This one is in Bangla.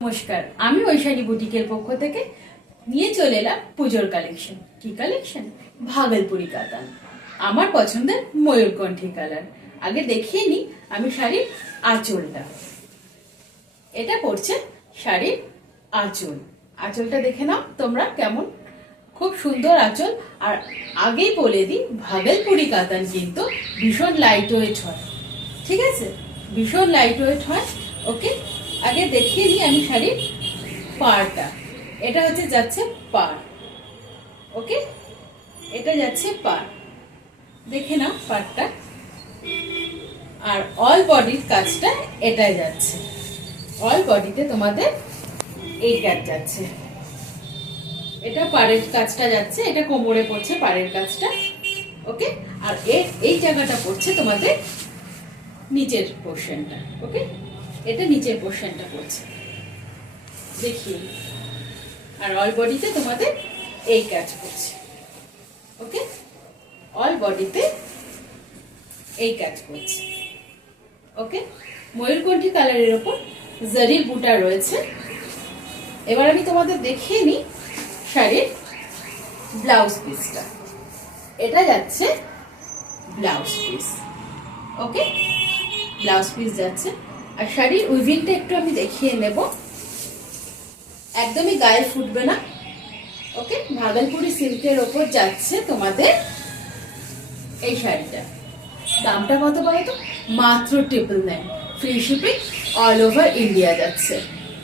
নমস্কার, আমি ঐশানী বুটিকের পক্ষ থেকে নিয়ে চলে এলাম পুজোর কালেকশন। কি কালেকশন? ভাগলপুরি কাতান, আমার পছন্দের ময়ূরকণ্ঠী কালার। আগে দেখিয়ে নি আমি শাড়ির আঁচলটা। এটা পড়ছে শাড়ির আঁচল। আঁচলটা দেখে নাও তোমরা কেমন, খুব সুন্দর আঁচল। আর আগেই বলে দিই, ভাগলপুরি কাতান কিন্তু ভীষণ লাইট ওয়েট হয়, ঠিক আছে? ভীষণ লাইট ওয়েট হয়। ওকে, আগে দেখিয়ে নিই আমি শাড়ির পাড়টা। এটা হচ্ছে যাচ্ছে পাড়। ওকে, এটা যাচ্ছে পাড়, দেখে নাও পাড়টা। আর অল বডির কাজটা এটাই যাচ্ছে। অল বডিতে তোমাদের এই কাজ যাচ্ছে, এটা পাড়ের কাজটা যাচ্ছে, এটা কোমরে পড়ছে পাড়ের কাজটা। ওকে, আর এই জায়গাটা পড়ছে তোমাদের নিচের পোর্শনটা। ওকে, এটা নিচের পোর্শনটা পড়ছে, দেখিয়ে। আর অল বডিতে তোমাদের এই কাজ করছে। ওকে, অল বডিতে এই কাজ করছে। ওকে, ময়ূরকণ্ঠী কালারের উপর জারির বুটা রয়েছে। এবার আমি তোমাদের দেখিয়ে নিই শাড়ির ব্লাউজ পিসটা। এটা যাচ্ছে ব্লাউজ পিস। ওকে, ব্লাউজ পিস যাচ্ছে। আর শাড়ির উইভিংটা একটু আমি দেখিয়ে নেব, একদমই গায়ে ফুটবে না। ওকে, ভাগলপুরি সিল্কের ওপর যাচ্ছে তোমাদের এই শাড়িটা। দামটা কত বলো তো? মাত্র 999। Free shipping, all over India যাচ্ছে।